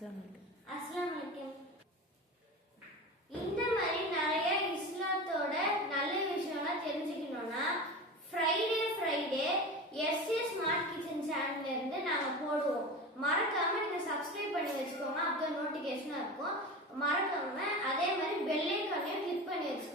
அஸ்ஸலாமு அலைக்கும். இந்த மாதிரி நிறைய இஸ்லாத்தோட நல்ல விஷயம்லாம் தெரிஞ்சுக்கணும்னா ஃப்ரைடே எஸ்எஸ் ஸ்மார்ட் கிச்சன் சேனல்ல இருந்து நாங்க போடுவோம். மறக்காம நீங்க சப்ஸ்கிரைப் பண்ணி வச்சுக்கோங்க, அப்போ நோட்டிபிகேஷனா இருக்கும். மறக்காம அதே மாதிரி பெல் ஐகானையும் கிளிக் பண்ணி வச்சுக்கோங்க.